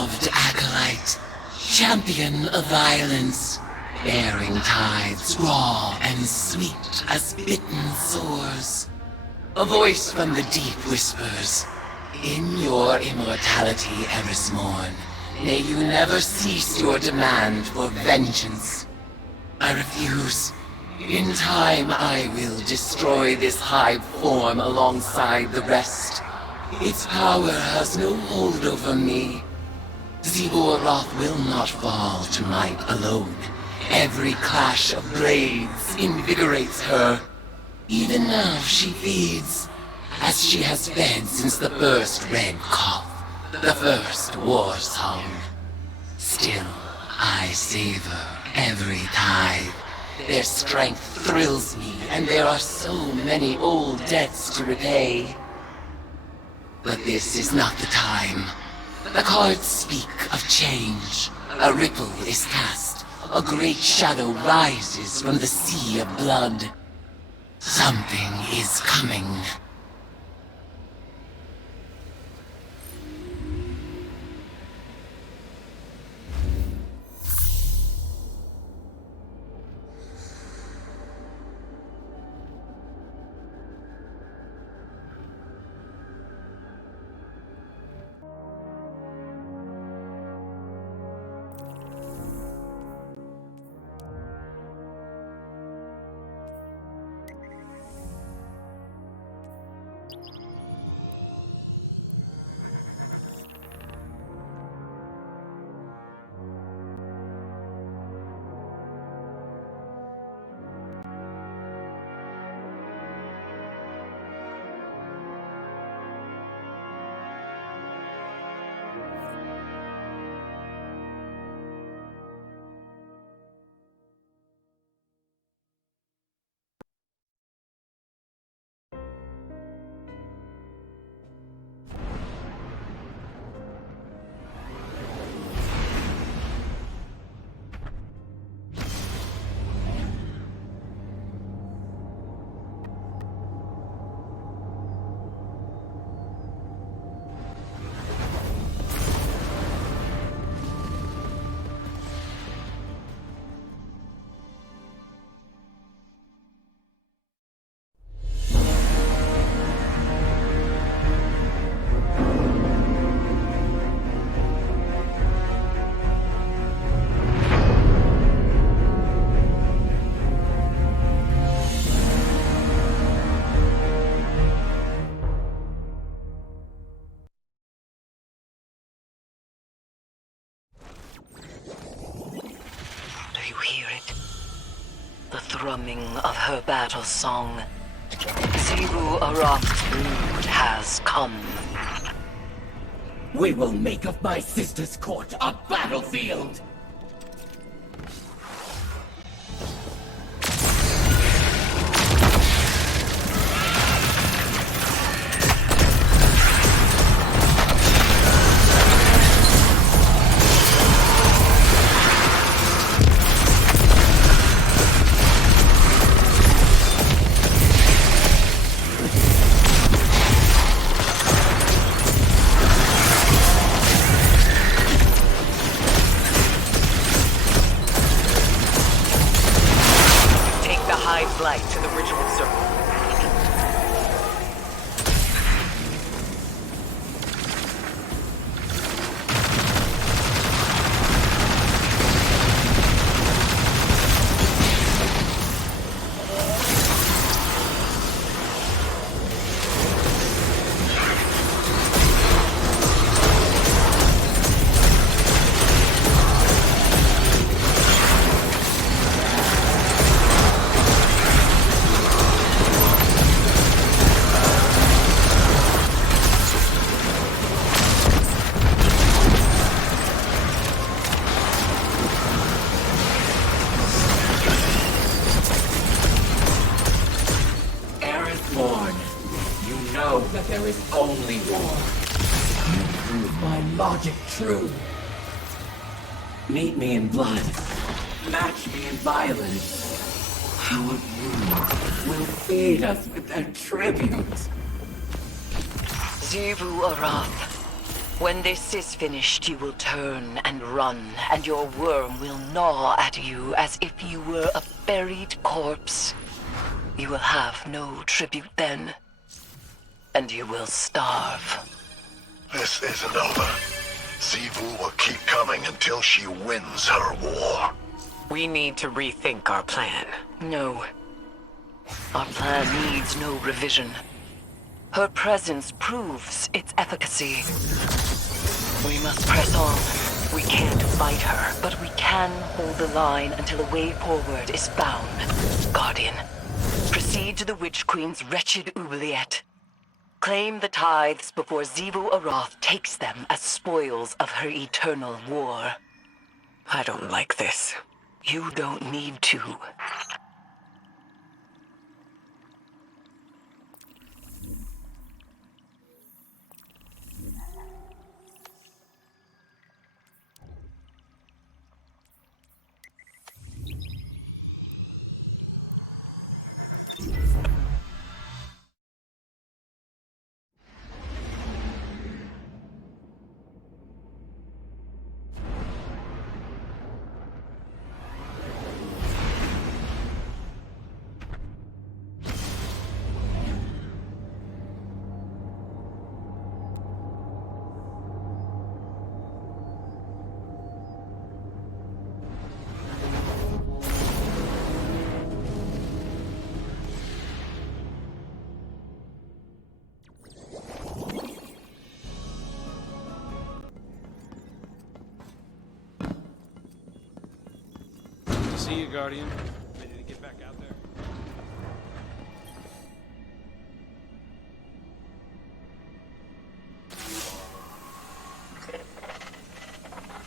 beloved acolyte, champion of violence, bearing tides raw and sweet as bitten sores. A voice from the deep whispers, in your immortality, Eris Morn, may you never cease your demand for vengeance. I refuse. In time, I will destroy this hive form alongside the rest. Its power has no hold over me. Xivu Arath will not fall to might alone. Every clash of blades invigorates her. Even now she feeds, as she has fed since the first red cough, the first war song. Still, I savor every tithe. Their strength thrills me, and there are so many old debts to repay. But this is not the time. The cards speak of change. A ripple is cast. A great shadow rises from the sea of blood. Something is coming. Thrumming of her battle song. Xivu Arath's brood has come. We will make of my sister's court a battlefield! Flight to the ritual circle. That there is only war. You prove my logic true. Meet me in blood. Match me in violence. Our brood will feed us with their tribute. Xivu Arath, When this is finished, you will turn and run, and your worm will gnaw at you as if you were a buried corpse. You will have no tribute then, and you will starve. This isn't over. Xivu will keep coming until she wins her war. We need to rethink our plan. No. Our plan needs no revision. Her presence proves its efficacy. We must press on. We can't fight her, but we can hold the line until a way forward is found. Guardian, proceed to the Witch Queen's wretched oubliette. Claim the tithes before Xivu Arath takes them as spoils of her eternal war. I don't like this. You don't need to. See you, Guardian. Ready to get back out there?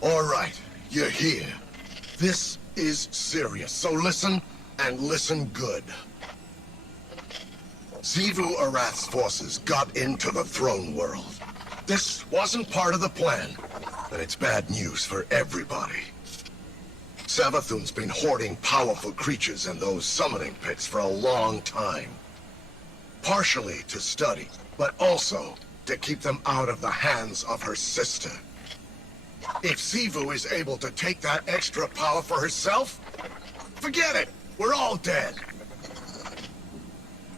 All right, you're here. This is serious, so listen, and listen good. Xivu Arath's forces got into the throne world. This wasn't part of the plan, and it's bad news for everybody. Savathun's been hoarding powerful creatures in those summoning pits for a long time. Partially to study, but also to keep them out of the hands of her sister. If Xivu is able to take that extra power for herself, forget it! We're all dead!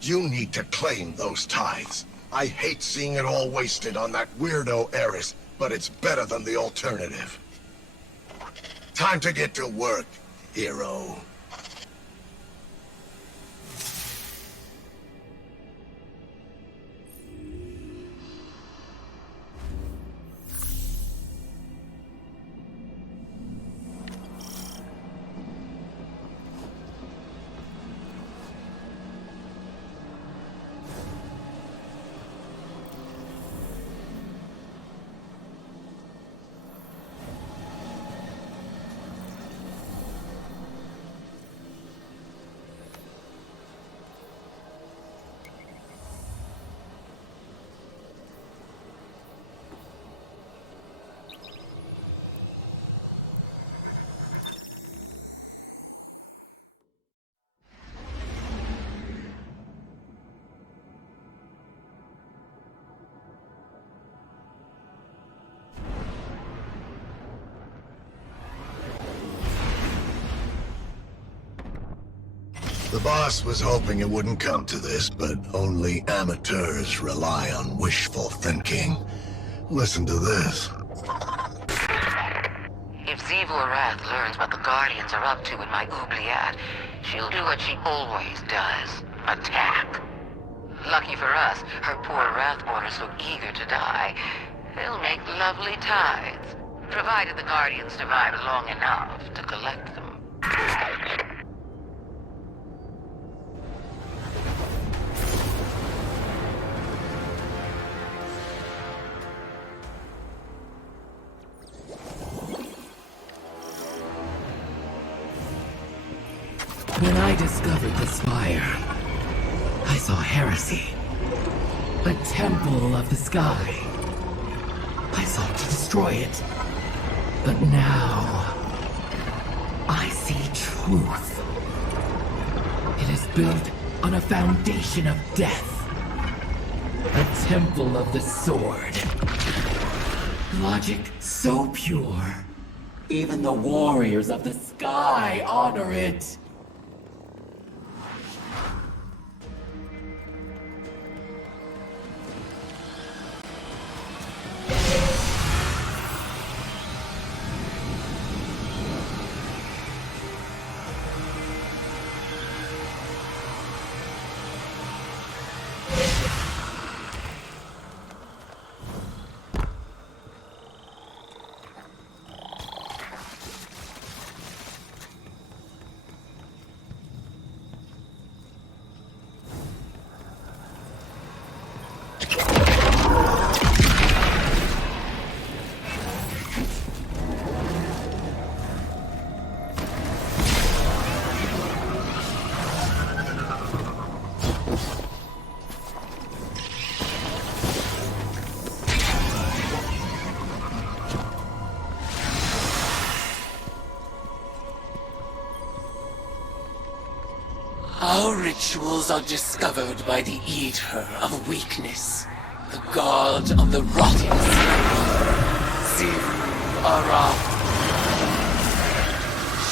You need to claim those tithes. I hate seeing it all wasted on that weirdo Eris, but it's better than the alternative. Time to get to work, hero. The boss was hoping it wouldn't come to this, but only amateurs rely on wishful thinking. Listen to this. If Xivu Arath learns what the Guardians are up to in my oubliette, she'll do what she always does. Attack. Lucky for us, her poor Wrathborn are so eager to die. They'll make lovely tithes, provided the Guardians survive long enough to collect them. When I discovered the Spire, I saw heresy. A temple of the sky. I sought to destroy it. But now, I see truth. It is built on a foundation of death. A temple of the sword. Logic so pure. Even the warriors of the sky honor it. Our rituals are discovered by the Eater of Weakness, the god of the rotting Xivu, Arath.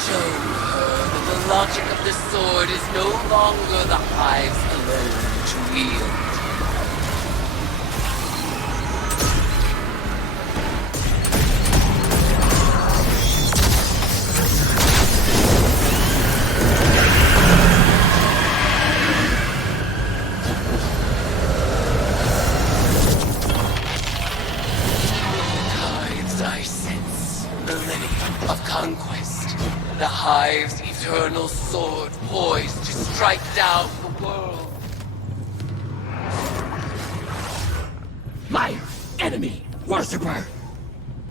Show her that the logic of the sword is no longer the hive's alone to wield. The Hive's eternal sword poised to strike down the world. Liar, enemy, worshipper!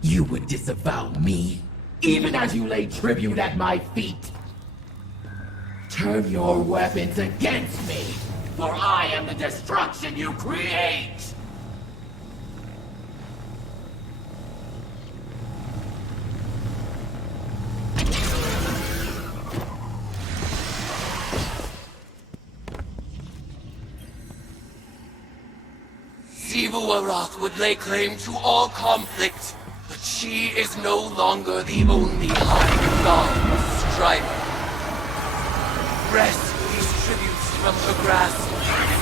You would disavow me, even as you lay tribute at my feet. Turn your weapons against me, for I am the destruction you create! Xivu Arath would lay claim to all conflict, but she is no longer the only high god of strife. Wrest these tributes from her grasp,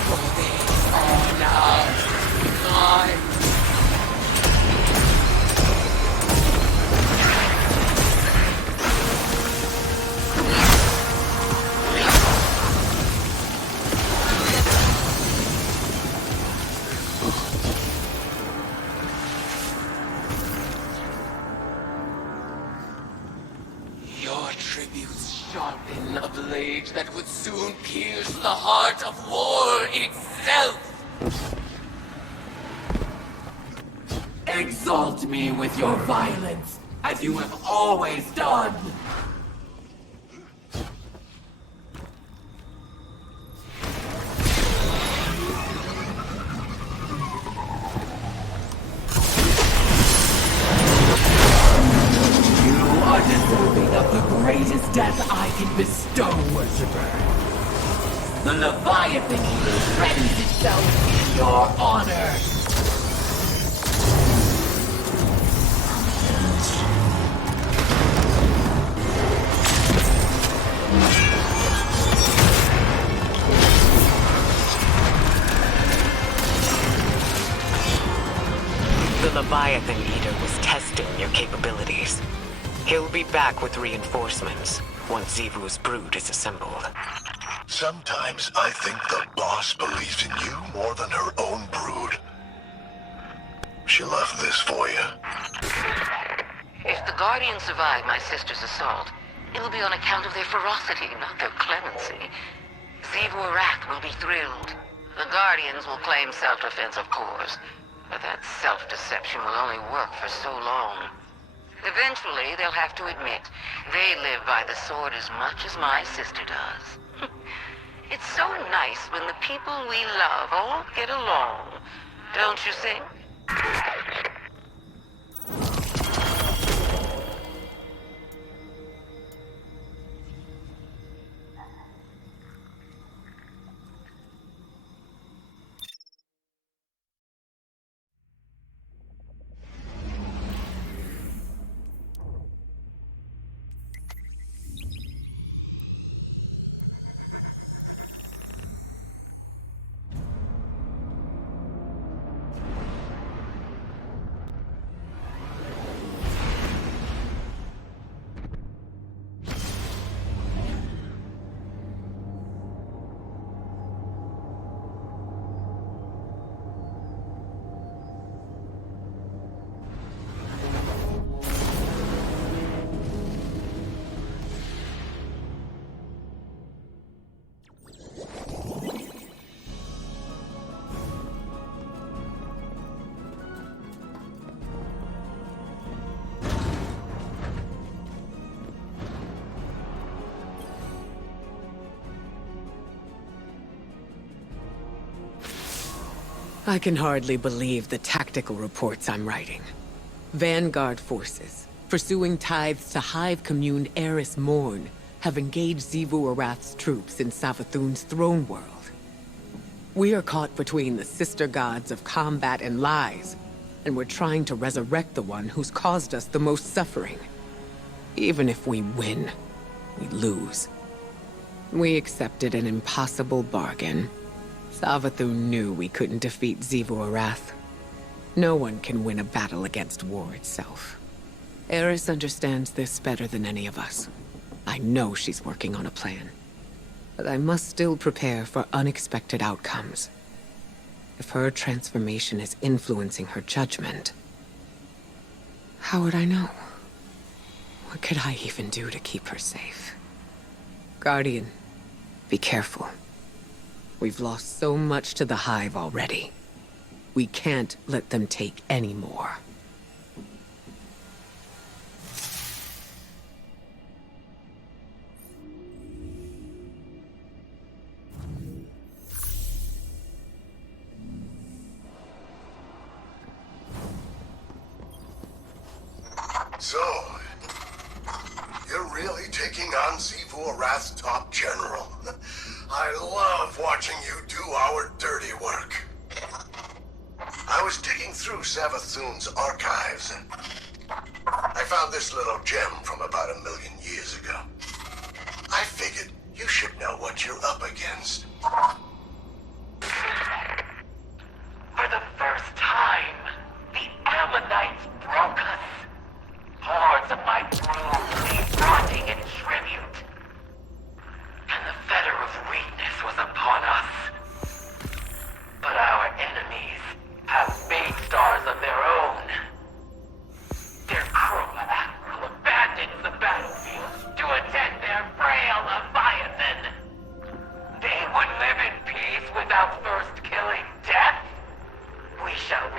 for they are now mine. Sharpen a blade that would soon pierce the heart of war itself! Exalt me with your violence, as you have always done! Deserving of the greatest death I can bestow, worshipper. The Leviathan Eater threatens itself in your honor. The Leviathan Eater was testing your capabilities. He'll be back with reinforcements once Xivu's brood is assembled. Sometimes I think the boss believes in you more than her own brood. She left this for you. If the Guardians survive my sister's assault, it'll be on account of their ferocity, not their clemency. Xivu Arath will be thrilled. The Guardians will claim self-defense, of course, but that self-deception will only work for so long. Eventually, they'll have to admit they live by the sword as much as my sister does. It's so nice when the people we love all get along, don't you think? I can hardly believe the tactical reports I'm writing. Vanguard forces, pursuing tithes to Hive commune Eris Morn, have engaged Xivu Arath's troops in Savathun's throne world. We are caught between the sister gods of combat and lies, and we're trying to resurrect the one who's caused us the most suffering. Even if we win, we lose. We accepted an impossible bargain. Savathun knew we couldn't defeat Xivu Arath. No one can win a battle against war itself. Eris understands this better than any of us. I know she's working on a plan. But I must still prepare for unexpected outcomes. If her transformation is influencing her judgment, how would I know? What could I even do to keep her safe? Guardian, be careful. We've lost so much to the Hive already. We can't let them take any more. So, you're really taking on Xivu Arath's top general. I love watching you do our dirty work. I was digging through Savathun's archives, and I found this little gem from about 1 million years ago. I figured you should know what you're up against. For the first time, the Ammonites broke us. Hordes of my brood lay rotting in tribute. And the fetter of weakness was upon us. But our enemies have base stars of their own. Their cruel admiral abandons the battlefield to attend their frail Leviathan. They would live in peace without first killing death. We shall